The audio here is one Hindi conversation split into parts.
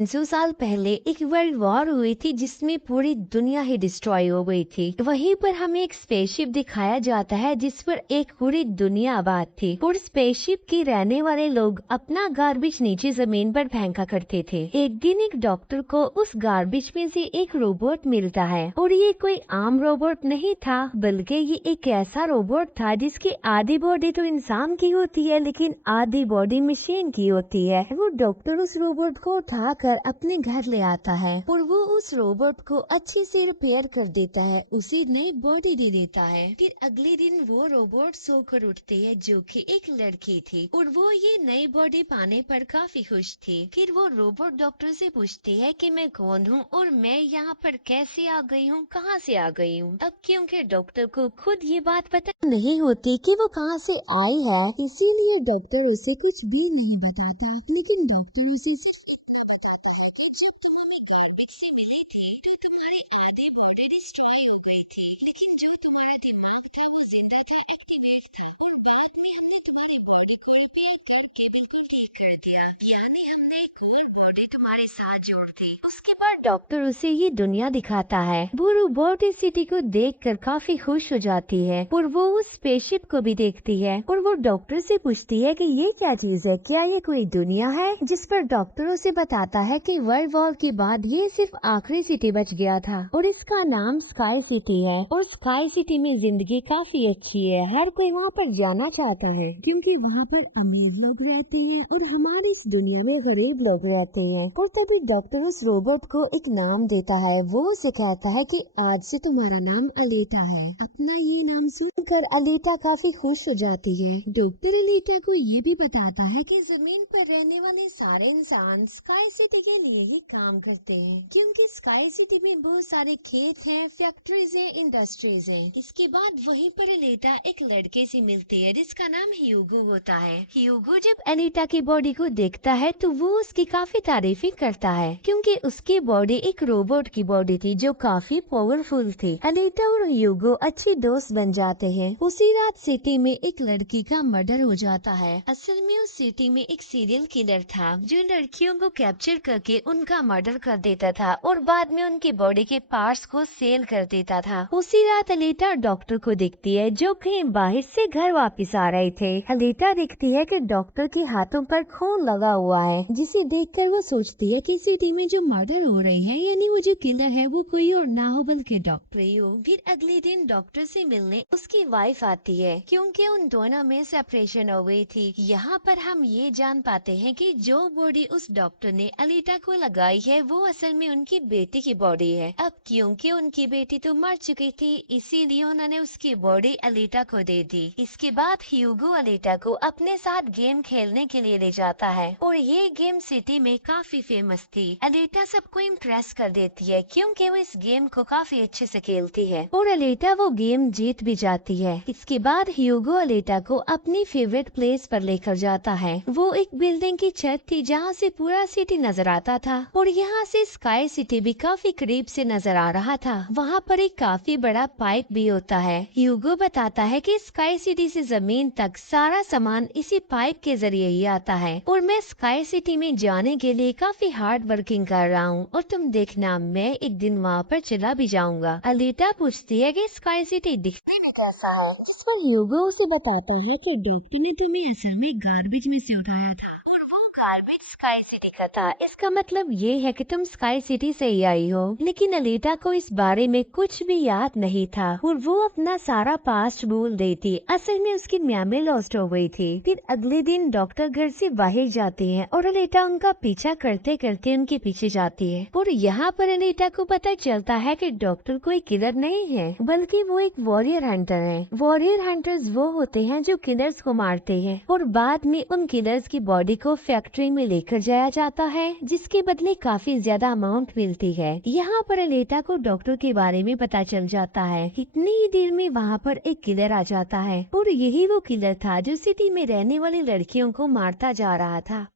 500 साल पहले एक वर्ल्ड वॉर हुई थी जिसमें पूरी दुनिया ही डिस्ट्रॉय हो गई थी। वहीं पर हमें एक स्पेसशिप दिखाया जाता है जिस पर एक पूरी दुनिया आबाद थी और स्पेसशिप के रहने वाले लोग अपना गार्बेज नीचे जमीन पर फेंका करते थे। एक दिन एक डॉक्टर को उस गार्बेज में से एक रोबोट मिलता है और ये कोई आम रोबोट नहीं था, बल्कि ये एक ऐसा रोबोट था जिसकी आधी बॉडी तो इंसान की होती है लेकिन आधी बॉडी मशीन की होती है। वो डॉक्टर उस रोबोट को उठाकर अपने घर ले आता है और वो उस रोबोट को अच्छी से रिपेयर कर देता है, उसे नई बॉडी दे देता है। फिर अगले दिन वो रोबोट सोकर उठती है जो कि एक लड़की थी और वो ये नई बॉडी पाने पर काफी खुश थी। फिर वो रोबोट डॉक्टर से पूछती है कि मैं कौन हूँ और मैं यहाँ पर कैसे आ गई हूँ, कहाँ से आ गई हूँ। अब क्योंकि डॉक्टर को खुद ये बात पता नहीं होती कि वो कहाँ से आई है, इसीलिए डॉक्टर उसे कुछ भी नहीं बताता। लेकिन डॉक्टर उसे सिर्फ इतना बताता है कि जब तुम हमें गार्बेज से मिली थी तो तुम्हारी आधी बॉडी डिस्ट्रॉय हो गई थी, लेकिन जो तुम्हारा दिमाग था वो जिंदा था, एक्टिवेट था, और बाद में हमने तुम्हारी बॉडी को रिपेयर करके बिल्कुल ठीक कर दिया, यानी हमने एक और बॉडी तुम्हारे साथ जोड़ दी। उसके बाद डॉक्टर उसे ये दुनिया दिखाता है। वो रोबोट इस सिटी को देखकर काफी खुश हो जाती है और वो उस स्पेसशिप को भी देखती है और वो डॉक्टर से पूछती है कि ये क्या चीज है, क्या ये कोई दुनिया है। जिस पर डॉक्टर उसे बताता है कि वर्ल्ड वॉर के बाद ये सिर्फ आखिरी सिटी बच गया था और इसका नाम स्काई सिटी है और स्काई सिटी में जिंदगी काफी अच्छी है, हर कोई वहाँ पर जाना चाहता है क्योंकि वहाँ पर अमीर लोग रहते हैं और हमारी इस दुनिया में गरीब लोग रहते हैं। और तभी डॉक्टर उस रोबोट को एक नाम देता है। वो उसे कहता है कि आज से तुम्हारा नाम अलीटा है। अपना ये नाम सुनकर अलीटा काफी खुश हो जाती है। डॉक्टर अलीटा को ये भी बताता है कि जमीन पर रहने वाले सारे इंसान स्काई सिटी के लिए ही काम करते हैं क्योंकि स्काई सिटी में बहुत सारे खेत हैं, फैक्ट्रीज हैं, इंडस्ट्रीज हैं। इसके बाद वहीं पर एलिटा एक लड़के से मिलती है जिसका नाम ह्यूगो होता है। ह्यूगो जब एलिटा की बॉडी को देखता है तो वो उसकी काफी तारीफी करता है क्योंकि उसकी बॉडी एक रोबोट की बॉडी थी जो काफी पावरफुल थी। एलिटा और ह्यूगो अच्छी दोस्त बन जाते हैं। उसी रात सिटी में एक लड़की का मर्डर हो जाता है। असल में उस सिटी में एक सीरियल किलर था जो लड़कियों को कैप्चर करके उनका मर्डर कर देता था और बाद में उनकी बॉडी के पार्ट्स को सेल कर देता था। उसी रात अलीटा डॉक्टर को देखती है जो कहीं बाहर से घर वापस आ रहे थे। अलीटा देखती है कि डॉक्टर के हाथों पर खून लगा हुआ है, जिसे देखकर वो सोचती है कि सिटी में जो मर्डर हो रही है यानी वो जो किलर है वो कोई और ना हो बल्कि डॉक्टर ही हो। फिर अगले दिन डॉक्टर से मिलने उसकी वाइफ आती है क्योंकि उन दोनों में सेपरेशन हो गई थी। यहाँ पर हम ये जान पाते हैं कि जो बॉडी उस डॉक्टर ने अलीटा को लगाई है वो असल में उनकी बेटी की बॉडी है। अब क्योंकि उनकी बेटी तो मर चुकी थी इसीलिए उन्होंने उसकी बॉडी अलीटा को दे दी। इसके बाद ह्यूगो अलीटा को अपने साथ गेम खेलने के लिए ले जाता है और ये गेम सिटी में काफी फेमस थी। अलीटा सबको इम्प्रेस कर देती है क्योंकि वो इस गेम को काफी अच्छे से खेलती है और अलीटा वो गेम जीत भी जाती है। इसके बाद ह्यूगो अलीटा को अपनी फेवरेट प्लेस पर लेकर जाता है। वो एक बिल्डिंग की छत थी जहाँ से पूरा सिटी नजर आता था और यहाँ से स्काई सिटी भी काफी करीब से नजर आ रहा था। वहाँ पर एक काफी बड़ा पाइप भी होता है। ह्यूगो बताता है कि स्काई सिटी से जमीन तक सारा सामान इसी पाइप के जरिए ही आता है और मैं स्काई सिटी में जाने के लिए काफी हार्ड वर्किंग कर रहा हूँ और तुम देखना मैं एक दिन वहाँ पर चला भी जाऊंगा। अलीटा पूछती है कि स्काई सिटी दिखने में कैसा है, जिस पर ह्यूगो उसे बताता है कि डॉक्टर ने तुम्हें असल में गार्बेज में से उठाया था और वो गार्बेज स्काई सिटी का था। इसका मतलब ये है कि तुम स्काई सिटी से ही आई हो। लेकिन अलीटा को इस बारे में कुछ भी याद नहीं था और वो अपना सारा पास्ट भूल देती। असल में उसकी मेमोरी लॉस्ट हो गई थी। फिर अगले दिन डॉक्टर घर से बाहर जाते हैं और अलीटा उनका पीछा करते करते उनके पीछे जाती है और यहाँ पर अलीटा को पता चलता है कि डॉक्टर कोई किलर नहीं है बल्कि वो एक वॉरियर हंटर है। वॉरियर हंटर्स वो होते हैं जो किलर्स को मारते हैं और बाद में उन किलर्स की बॉडी को फैक्ट्री में लेकर जाया जाता है जिसके बदले काफी ज्यादा अमाउंट मिलती है। यहाँ पर अलीटा को डॉक्टर के बारे में पता चल जाता है। इतनी ही देर में वहाँ पर एक किलर आ जाता है और यही वो किलर था जो सिटी में रहने वाली लड़कियों को मारता जा रहा था।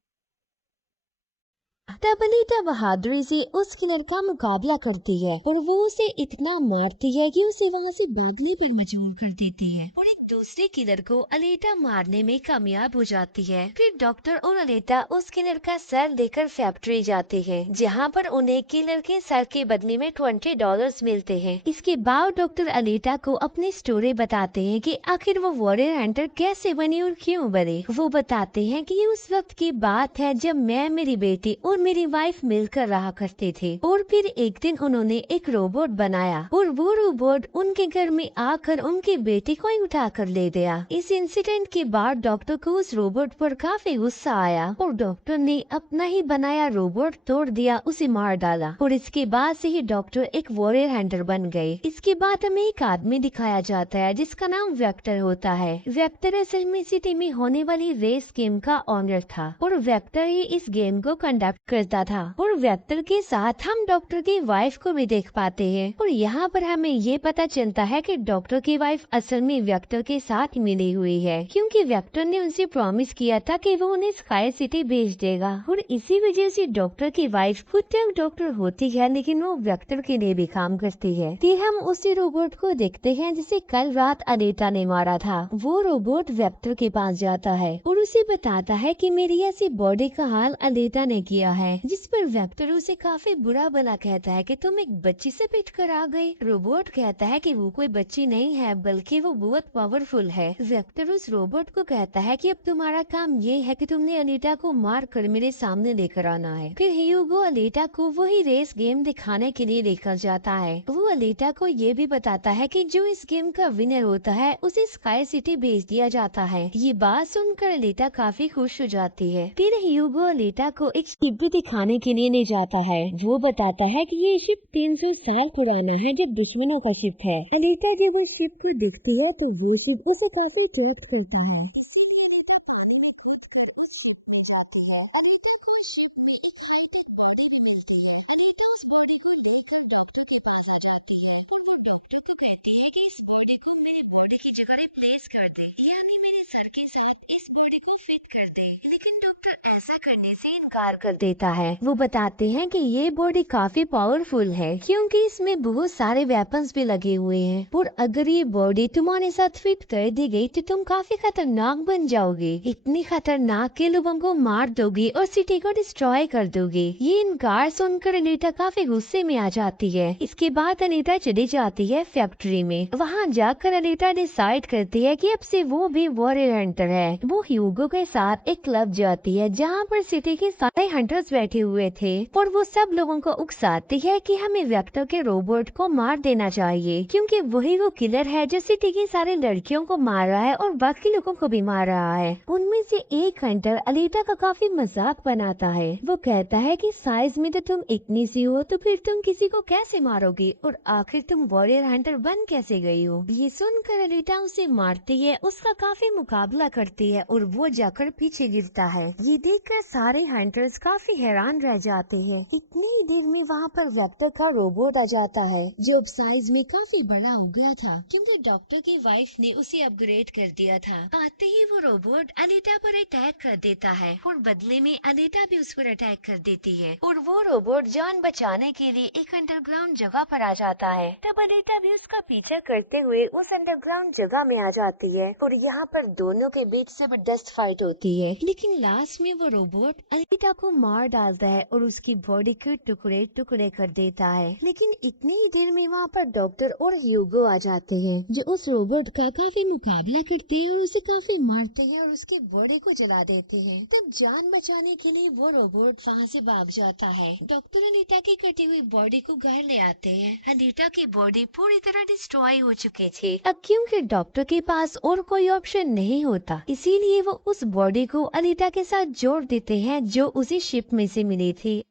तब अनीता बहादुरी से उस किलर का मुकाबला करती है और वो उसे इतना मारती है कि उसे वहाँ से भागने पर मजबूर कर देती है और एक दूसरे किलर को अनीता मारने में कामयाब हो जाती है। फिर डॉक्टर और अनीता उस किलर का सर लेकर फैक्ट्री जाते हैं, जहाँ पर उन्हें किलर के सर के बदले में $20 मिलते हैं। इसके बाद डॉक्टर अनीता को अपनी स्टोरी बताते हैं कि आखिर वो वॉरियर हंटर कैसे बनी और क्यों बने। वो बताते हैं कि ये उस वक्त की बात है जब मैं, मेरी बेटी और मेरी वाइफ मिलकर रहा करते थे और फिर एक दिन उन्होंने एक रोबोट बनाया और वो रोबोट उनके घर में आकर उनकी बेटी को ही उठा कर ले गया। इस इंसिडेंट के बाद डॉक्टर को उस रोबोट पर काफी गुस्सा आया और डॉक्टर ने अपना ही बनाया रोबोट तोड़ दिया, उसे मार डाला और इसके बाद से ही डॉक्टर एक वॉरियर हंटर बन गए। इसके बाद हमें एक आदमी दिखाया जाता है जिसका नाम वेक्टर होता है। वेक्टर असल में सिटी में होने वाली रेस गेम का ऑनर था और वेक्टर ही इस गेम को कंडक्ट करता था और वेक्टर के साथ हम डॉक्टर की वाइफ को भी देख पाते हैं और यहाँ पर हमें ये पता चलता है कि डॉक्टर की वाइफ असल में वेक्टर के साथ मिली हुई है, क्योंकि वेक्टर ने उनसे प्रॉमिस किया था कि वो उन्हें स्काई सिटी भेज देगा और इसी वजह से डॉक्टर की वाइफ खुद तो डॉक्टर होती है लेकिन वो वेक्टर के लिए भी काम करती है। फिर हम उसी रोबोट को देखते हैं जिसे कल रात अनीता ने मारा था। वो रोबोट वेक्टर के पास जाता है और उसे बताता है कि मेरी ऐसी बॉडी का हाल अनीता ने किया है, जिस पर वेक्टर उसे काफी बुरा भला कहता है कि तुम एक बच्ची से पिट कर आ गई। रोबोट कहता है कि वो कोई बच्ची नहीं है बल्कि वो बहुत पावरफुल है। वेक्टर उस रोबोट को कहता है कि अब तुम्हारा काम ये है कि तुमने अनीता को मार कर मेरे सामने लेकर आना है। फिर ह्यूगो अनीता को वही रेस गेम दिखाने के लिए लेकर जाता है। वो अनीता को ये भी बताता है कि जो इस गेम का विनर होता है उसे स्काई सिटी भेज दिया जाता है। ये बात सुनकर अनीता काफी खुश हो जाती है। फिर ह्यूगो अनीता को एक शिप भी दिखाने के लिए ले जाता है। वो बताता है कि ये शिप 300 साल पुराना है, जब दुश्मनों का शिप है। अनीता जब उस शिप को देखती है तो वो शिप उसे काफी अट्रैक्ट करता है, इसीलिए अनीता पानी में कूद कर उस शिप में जाती है। अनीता को उस शिप में एक हाईटेक बॉडी भी मिलती है। अनीता उस बॉडी को लेकर डॉक्टर के पास आ जाती है और वो डॉक्टर को कहती है कि इस बॉडी को मेरी बॉडी की जगह रिप्लेस कर दे, यानी मेरे सर के साथ इस बॉडी को फिट कर दे। लेकिन डॉक्टर ऐसा करने से इनकार कर देता है। वो बताते हैं कि ये बॉडी काफी पावरफुल है क्योंकि इसमें बहुत सारे वेपन्स भी लगे हुए हैं और अगर ये बॉडी तुम्हारे साथ फिट कर दी गई तो तुम काफी खतरनाक बन जाओगे, इतनी खतरनाक के लोगों को मार दोगी और सिटी को डिस्ट्रॉय कर दोगी। ये इनकार सुनकर अनीता काफी गुस्से में आ जाती है। इसके बाद अनीता चली जाती है फैक्ट्री में। वहाँ जाकर अनीता डिसाइड करती है कि अब से वो भी वॉरियर हंटर है। वो ह्यूगो के साथ एक क्लब जाती है जहाँ पर सिटी के सारे हंटर्स बैठे हुए थे और वो सब लोगों को उकसाती है कि हमें वेक्टर के रोबोट को मार देना चाहिए क्योंकि वही वो किलर है जो सिटी की सारे लड़कियों को मार रहा है और बाकी लोगों को भी मार रहा है। उनमें से एक हंटर अनीता का काफी मजाक बनाता है। वो कहता है कि साइज में तो तुम इतनी सी हो तो फिर तुम किसी को कैसे मारोगी और आखिर तुम वॉरियर हंटर बन कैसे गई हो। ये सुनकर अनीता उसे मारती है, उसका काफी मुकाबला करती है और वो जाकर पीछे गिरता है। ये देखकर सारे हंटर्स काफी हैरान रह जाते हैं। इतनी ही देर में वहाँ पर वेक्टर का रोबोट आ जाता है जो अब साइज में काफी बड़ा हो गया था क्योंकि डॉक्टर की वाइफ ने उसे अपग्रेड कर दिया था। आते ही वो रोबोट अनीता पर अटैक कर देता है और बदले में अनीता भी उस पर अटैक कर देती है और वो रोबोट जान बचाने के लिए एक अंडरग्राउंड जगह पर आ जाता है। तब अनीता भी उसका पीछा करते हुए उस अंडरग्राउंड जगह में आ जाती है और यहाँ पर दोनों के बीच जबरदस्त फाइट होती है। लेकिन लास्ट में वो रोबोट अनीता को मार डालता है और उसकी बॉडी के टुकड़े टुकड़े कर देता है। लेकिन इतनी ही देर में वहाँ पर डॉक्टर और ह्यूगो आ जाते हैं जो उस रोबोट का काफी मुकाबला करते हैं और उसे काफी मारते हैं और उसकी बॉडी को जला देते हैं। तब जान बचाने के लिए वो रोबोट वहाँ से भाग जाता है। डॉक्टर अनीता की कटी हुई बॉडी को घर ले आते हैं। अनीता की बॉडी पूरी तरह डिस्ट्रॉय हो चुकी थी। अब क्योंकि डॉक्टर के पास और कोई ऑप्शन नहीं होता, इसीलिए वो उस बॉडी को अनीता के साथ जोड़ देते हैं जो उसी शिप में से मिली थी।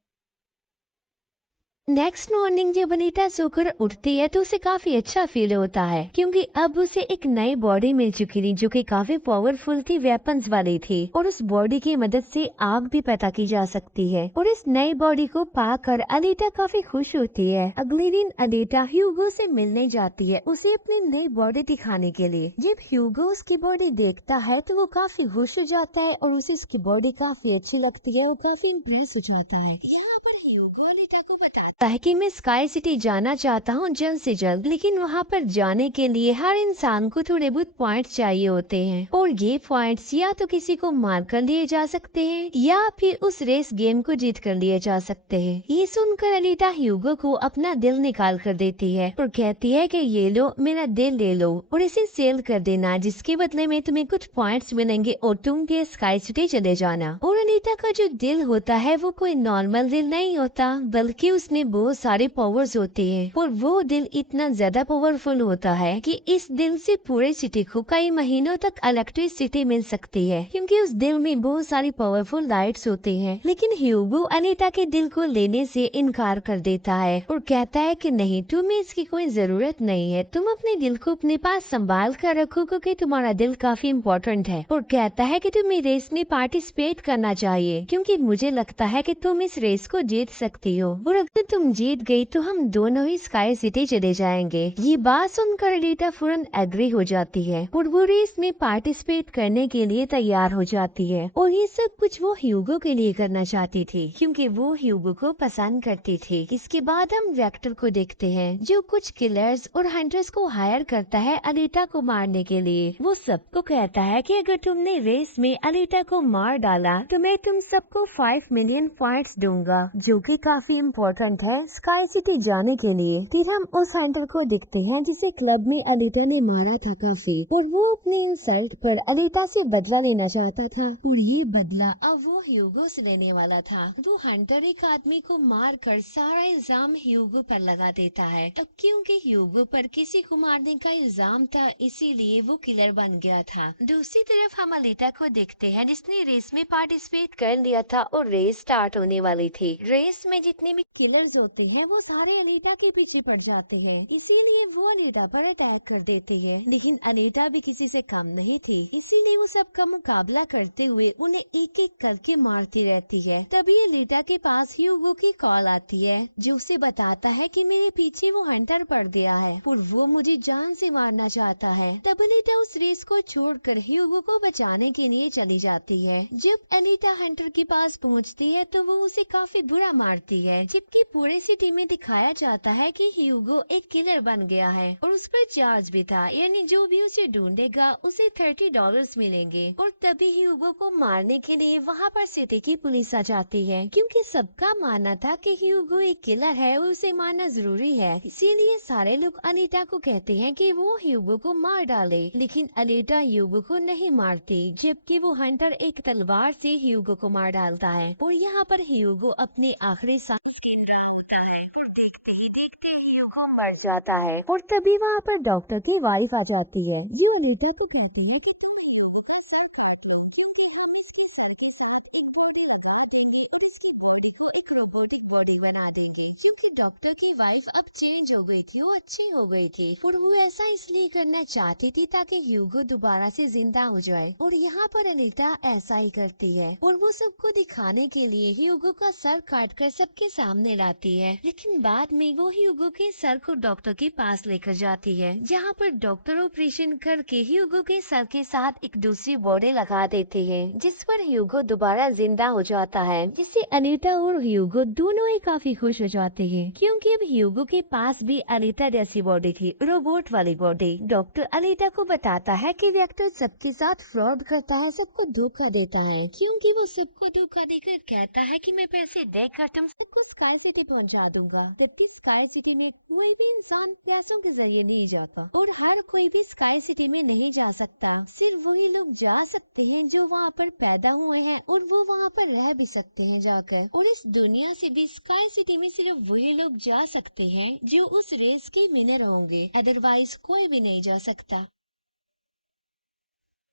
नेक्स्ट मॉर्निंग जब अनीता सोकर उठती है तो उसे काफी अच्छा फील होता है, क्योंकि अब उसे एक नई बॉडी मिल चुकी थी जो कि काफी पावरफुल थी, वेपन्स वाली थी, और उस बॉडी की मदद से आग भी पैदा की जा सकती है। और इस नई बॉडी को पाकर अनीता काफी खुश होती है। अगले दिन अनीता ह्यूगो से मिलने जाती है, उसे अपनी नई बॉडी दिखाने के लिए। जब ह्यूगो उसकी बॉडी देखता है तो वो काफी खुश हो जाता है और उसे उसकी बॉडी काफी अच्छी लगती है, वो काफी इम्प्रेस हो जाता है। यहाँ पर ह्यूगो अनीता को बताता है कि मैं स्काई सिटी जाना चाहता हूँ जल्द से जल्द, लेकिन वहाँ पर जाने के लिए हर इंसान को थोड़े बहुत पॉइंट्स चाहिए होते हैं, और ये पॉइंट्स या तो किसी को मार कर लिए जा सकते हैं या फिर उस रेस गेम को जीत कर लिए जा सकते हैं। ये सुनकर अनीता ह्यूगो को अपना दिल निकाल कर देती है और कहती है कि ये लो, मेरा दिल ले लो और इसे सेल कर देना, जिसके बदले में तुम्हें कुछ पॉइंट्स मिलेंगे और तुम भी स्काई सिटी चले जाना। और अनीता का जो दिल होता है वो कोई नॉर्मल दिल नहीं होता, बल्कि उसने बहुत सारे पावर्स होते हैं, और वो दिल इतना ज्यादा पावरफुल होता है कि इस दिल से पूरे सिटी को कई महीनों तक इलेक्ट्रिसिटी मिल सकती है, क्योंकि उस दिल में बहुत सारी पावरफुल लाइट्स होते हैं। लेकिन ह्यूगो अनीता के दिल को लेने से इनकार कर देता है और कहता है कि नहीं, तुम्हें इसकी कोई जरूरत नहीं है, तुम अपने दिल को अपने पास संभाल कर रखो क्योंकि तुम्हारा दिल काफी इम्पोर्टेंट है। और कहता है कि तुम्हें रेस में पार्टिसिपेट करना चाहिए, क्योंकि मुझे लगता है कि तुम इस रेस को जीत सकती हो, और अगर तुम जीत गई तो हम दोनों ही स्काई सिटी चले जाएंगे। ये बात सुनकर अनीता फौरन एग्री हो जाती है और वो रेस में पार्टिसिपेट करने के लिए तैयार हो जाती है। और ये सब कुछ वो ह्यूगो के लिए करना चाहती थी, क्योंकि वो ह्यूगो को पसंद करती थी। इसके बाद हम वेक्टर को देखते हैं, जो कुछ किलर्स और हंटर्स को हायर करता है अनीता को मारने के लिए। वो सबको कहता है कि अगर तुमने रेस में अनीता को मार डाला तो मैं तुम सबको 5 मिलियन पॉइंट्स दूंगा, जो कि काफी इम्पोर्टेंट है स्काई सिटी जाने के लिए। फिर हम उस हंटर को देखते हैं जिसे क्लब में अनीता ने मारा था काफी, और वो अपनी इंसल्ट पर अनीता से बदला लेना चाहता था, और ये बदला अब वो ह्यूगो से लेने वाला था। वो हंटर एक आदमी को मार कर सारा इल्जाम ह्यूगो पर लगा देता है। अब क्योंकि ह्यूगो पर किसी को मारने का इल्जाम था, इसीलिए वो किलर बन गया था। दूसरी तरफ हम अनीता को देखते हैं जिसने रेस में पार्टिसिपेट कर लिया था और रेस स्टार्ट होने वाली थी। रेस में जितने भी किलर्स होते हैं वो सारे अनीता के पीछे पड़ जाते हैं, इसीलिए वो अनीता पर अटैक कर देते हैं। लेकिन अनीता भी किसी से कम नहीं थी, इसीलिए वो सबका मुकाबला करते हुए उन्हें एक एक करके मारती रहती है। तभी अनीता के पास ह्यूगो की कॉल आती है, जो उसे बताता है कि मेरे पीछे वो हंटर पड़ गया है और वो मुझे जान से मारना चाहता है। तब अनीता उस रेस को छोड़कर ह्यूगो को बचाने के लिए चली जाती है। जब अनीता हंटर के पास पहुंचती है तो वो उसे काफी बुरा मारती है, जबकि पूरे सिटी में दिखाया जाता है कि ह्यूगो एक किलर बन गया है और उस पर चार्ज भी था, यानी जो भी उसे ढूंढेगा उसे $30 मिलेंगे। और तभी ह्यूगो को मारने के लिए वहाँ पर सिटी की पुलिस आ जाती है, क्योंकि सबका मानना था कि ह्यूगो एक किलर है और उसे मारना जरूरी है। इसीलिए सारे लोग अनीता को कहते हैं कि वो ह्यूगो को मार डाले, लेकिन अनीता ह्यूगो को नहीं मारती, जबकि वो हंटर एक तलवार से ह्यूगो को मार डालता है। और यहाँ पर ह्यूगो अपने आखिरी सांस गिन रहा होता है और देखते ही देखते ह्यूगो मर जाता है। और तभी वहाँ पर डॉक्टर की वाइफ आ जाती है, जो अनीता को कहती है कि तुम ह्यूगो का सर काट लो, क्योंकि हम इसके सर के साथ एक बॉडी लगा देंगे और इसकी बॉडी को एक रोबोटिक बॉडी बना देंगे। क्योंकि डॉक्टर की वाइफ अब चेंज हो गई थी, वो अच्छी हो गई थी, और वो ऐसा इसलिए करना चाहती थी ताकि ह्यूगो दोबारा से जिंदा हो जाए। और यहाँ पर अनीता ऐसा ही करती है और वो सबको दिखाने के लिए ह्यूगो का सर काट कर सबके सामने लाती है। लेकिन बाद में वो ह्यूगो के सर को डॉक्टर के पास लेकर जाती है, जहाँ पर डॉक्टर ऑपरेशन करके ह्यूगो के सर के साथ एक दूसरी बॉडी लगा देते हैं, जिस पर ह्यूगो दोबारा जिंदा हो जाता है, जिससे अनीता और ह्यूगो दोनों ही काफी खुश हो जाते हैं, क्योंकि अब ह्यूगो के पास भी अनीता जैसी बॉडी थी, रोबोट वाली बॉडी। डॉक्टर अनीता को बताता है कि वेक्टर सबके साथ फ्रॉड करता है, सबको धोखा देता है, क्योंकि वो सबको धोखा देकर कहता है कि मैं पैसे देकर तुम सबको स्काई सिटी पहुंचा दूंगा, जबकि स्काई सिटी में कोई भी इंसान पैसों के जरिए नहीं जाता और हर कोई भी स्काई सिटी में नहीं जा सकता। सिर्फ वही लोग जा सकते हैं जो वहाँ पर पैदा हुए हैं और वो वहाँ पर रह भी सकते हैं जाकर। और इस दुनिया से भी स्काई सिटी में सिर्फ वही लोग जा सकते हैं जो उस रेस के विनर होंगे, अदरवाइज कोई भी नहीं जा सकता।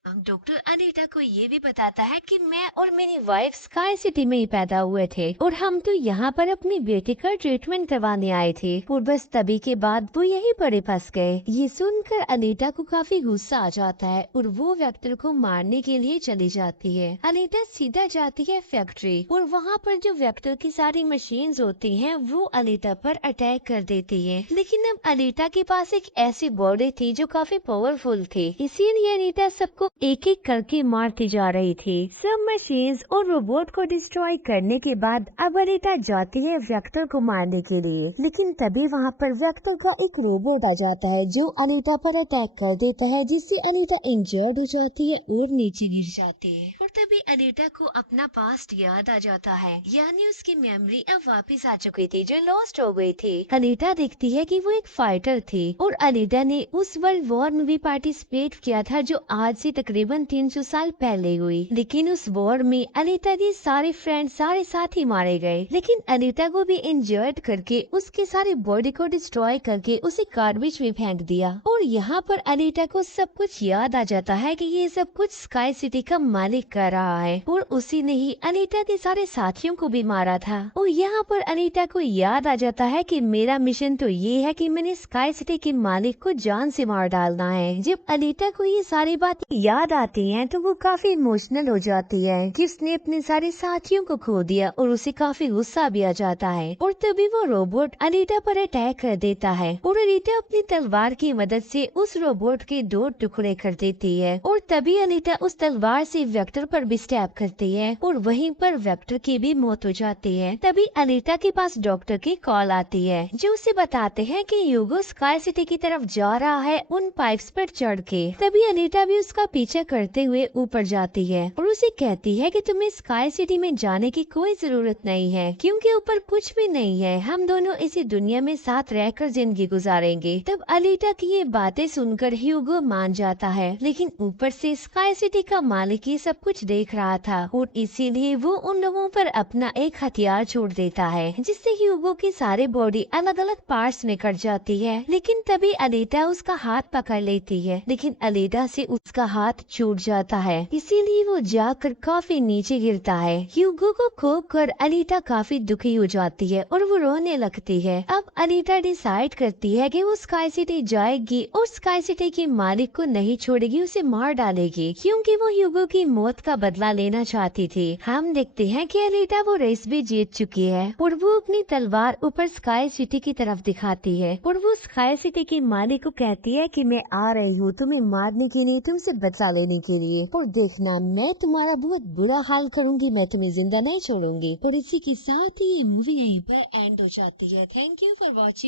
डॉक्टर अनीता को ये भी बताता है कि मैं और मेरी वाइफ स्काई सिटी में ही पैदा हुए थे और हम तो यहाँ पर अपनी बेटी का ट्रीटमेंट करवाने आए थे और बस तभी के बाद वो यहीं पड़े फंस गए। ये सुनकर अनीता को काफी गुस्सा आ जाता है और वो वेक्टर को मारने के लिए चली जाती है। अनीता सीधा जाती है फैक्ट्री और वहाँ पर जो वेक्टर की सारी मशीन होती है वो अनीता पर अटैक कर देती है। लेकिन अब अनीता के पास एक ऐसी बॉडी थी जो काफी पावरफुल थी, इसीलिए अनीता सबको एक एक करके मारती जा रही थी। सब मशीन्स और रोबोट को डिस्ट्रॉय करने के बाद अब अनीता जाती है वेक्टर को मारने के लिए, लेकिन तभी वहाँ पर वेक्टर का एक रोबोट आ जाता है जो अनीता पर अटैक कर देता है, जिससे अनीता इंजर्ड हो जाती है और नीचे गिर जाती है। और तभी अनीता को अपना पास्ट याद आ जाता है, यानी उसकी मेमोरी अब वापस आ चुकी थी जो लॉस्ट हो गई थी। अनीता देखती है कि वो एक फाइटर थी और अनीता ने उस वर्ल्ड वॉर में भी पार्टिसिपेट किया था जो आज से तकरीबन 300 साल पहले हुई। लेकिन उस वॉर में अनीता के सारे फ्रेंड सारे साथी मारे गए, लेकिन अनीता को भी इंजर्ड करके उसके सारे बॉडी को डिस्ट्रॉय करके उसे गार्बेज में फेंक दिया। और यहाँ पर अनीता को सब कुछ याद आ जाता है कि ये सब कुछ स्काई सिटी का मालिक कर रहा है और उसी ने ही अनीता के सारे साथियों को भी मारा था। और यहाँ पर अनीता को याद आ जाता है कि मेरा मिशन तो ये है कि मैंने स्काई सिटी के मालिक को जान से मार डालना है। जब अनीता को ये सारी बातें याद आती हैं तो वो काफी इमोशनल हो जाती है कि उसने अपने सारे साथियों को खो दिया और उसे काफी गुस्सा भी आ जाता है। और तभी वो रोबोट अनीता पर अटैक कर देता है और अनीता अपनी तलवार की मदद से उस रोबोट के 2 टुकड़े कर देती है। और तभी अनीता उस तलवार से वेक्टर पर भी स्टैब करती है और वहीं पर वेक्टर की भी मौत हो जाती है। तभी अनीता के पास डॉक्टर की कॉल आती है जो उसे बताते हैं कि ह्यूगो स्काई सिटी की तरफ जा रहा है उन पाइप्स पर चढ़ के। तभी अनीता भी उसका पीछा करते हुए ऊपर जाती है और उसे कहती है कि तुम्हें स्काई सिटी में जाने की कोई जरूरत नहीं है क्योंकि ऊपर कुछ भी नहीं है, हम दोनों इसी दुनिया में साथ रहकर जिंदगी गुजारेंगे। तब अनीता की ये बातें सुनकर ह्यूगो मान जाता है, लेकिन ऊपर से स्काई सिटी का मालिक ये सब कुछ देख रहा था और इसीलिए वो उन लोगों पर अपना एक हथियार छोड़ देता है जिससे ह्यूगो की सारी बॉडी अलग अलग पार्ट्स में कट जाती है। लेकिन तभी अनीता उसका हाथ पकड़ लेती है, लेकिन अनीता से उसका हाथ छूट जाता है, इसीलिए वो जाकर काफी नीचे गिरता है। ह्यूगो को खोक कर अनीता काफी दुखी हो जाती है और वो रोने लगती है। अब अनीता डिसाइड करती है कि वो स्काई सिटी जाएगी और स्काई सिटी के मालिक को नहीं छोड़ेगी, उसे मार डालेगी क्योंकि वो ह्यूगो की मौत का बदला लेना चाहती थी। हम देखते हैं कि अनीता वो रेस भी जीत चुकी है और वो अपनी तलवार ऊपर स्काई सिटी की तरफ दिखाती है और वो स्काई सिटी के मालिक को कहती है कि मैं आ रही हूँ तुम्हें मारने के लिए, तुमसे बदला लेने के लिए, और देखना मैं तुम्हारा बहुत बुरा हाल करूंगी, मैं तुम्हें जिंदा नहीं छोड़ूंगी। और इसी के साथ ही ये मूवी यहीं पर एंड हो जाती है। Thank you for watching.